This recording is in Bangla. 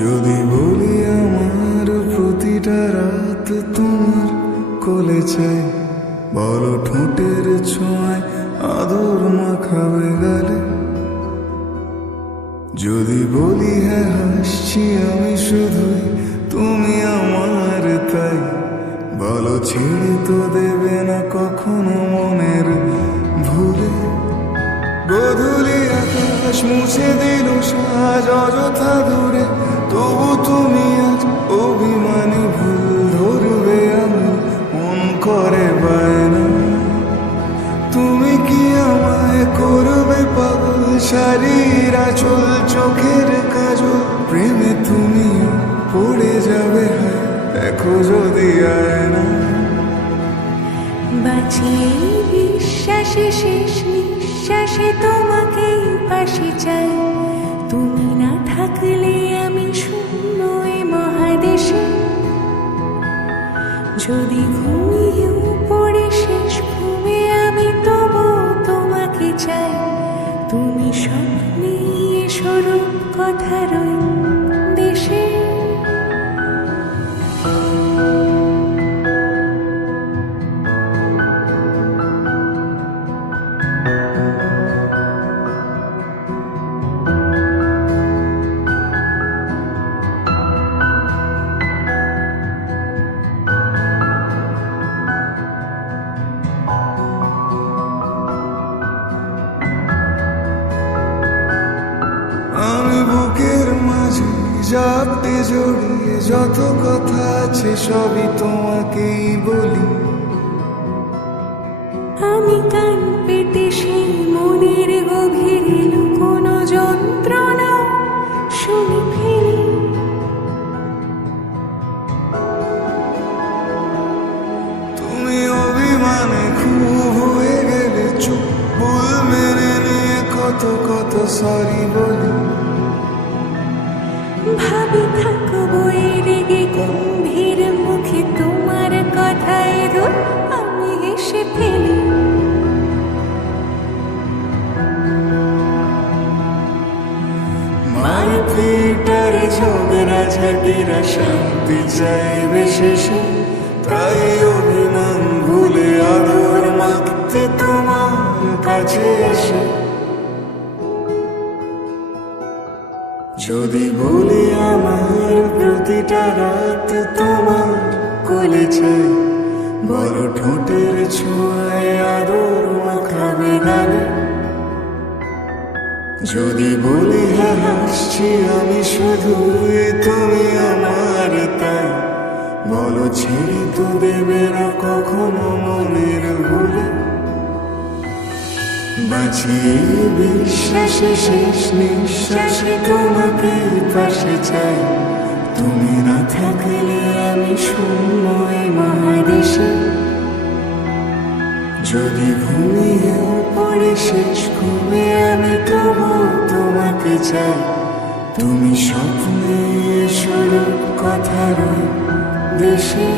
যদি বলি আমার প্রতিটা রাত তোমার কোলে চাই, বলো ঠোঁটের ছোঁয়ায় আদর মাখাবে গালে। যদি বলি হ্যাঁ হাসছি আমি শুধুই, তুমি আমার তাই, বলো ছেড়ে তো দেবে না কখনো মনের ভুলে। গোধূলি আকাশ মুছে দিল সাজ অযথা দূরে, তবু তুমি আজ অভিমানী ভুল ধরবে আমি মন করে বায়না। তুমি কি আমায় করবে পাগল, শাড়ির আঁচল চোখের কাজল, প্রেমে তুমি পড়ে যাবে হায় দেখো যদি আয়না। বাঁচিয়ে বিশ্বাসে শেষ নিঃশ্বাসে তোমাকেই পাশে চাই, তুমি না থাকলে আমি শূন্য এ মহাদেশে। যদি ঘুমিয়েও পড়ে শেষ ঘুমে আমি তবু তোমাকে চাই, তুমি স্বপ্নে স্বরূপ কথার ওই দেশে। আমি বুকের মাঝে জাপটে জড়িয়ে যত কথা আছে সবই তোমাকেই বলি। আমি কান পেতে সেই মনের গভীরে লুকোনো যন্ত্রণা শুনে ফেলি। তুমি অভিমানে খুব হয়ে গেলে চুপ, ভুল মেনে নিয়ে কত কত সরি বলি। ভাবি থাকবো এই রেগে গম্ভীর মুখে তোমার কথায় রোল আমি হেসে ফেলি। মারপিটার ঝগড়া ঝাঁটিরা শান্তি চাইবে শেষে, তাই অভিমান ভুলে আদর মাখতে তোমার কাছে এসে। যদি বলি আমার প্রতিটা রাত তোমার কোলে চাই, বলো ঠোঁটের ছোঁয়ায় আদর মাখাবে গালে। যদি বলি হ্যাঁ হাসছি আমি শুধুই, তুমি আমার তাই, বলো ছেড়ে তো দেবে না কখনো মনের ভুলে। বাঁচিয়ে বিশ্বাসে শেষ নিঃশ্বাসে তোমাকে পাশে চাই, তুমি না থাকলে আমি শূন্য এই মহাদেশে। যদি ঘুমিয়েও পড়ে শেষ ঘুমে আমি তবু তোমাকে চাই, তুমি স্বপ্নে স্বরূপ কথার ওই দেশে।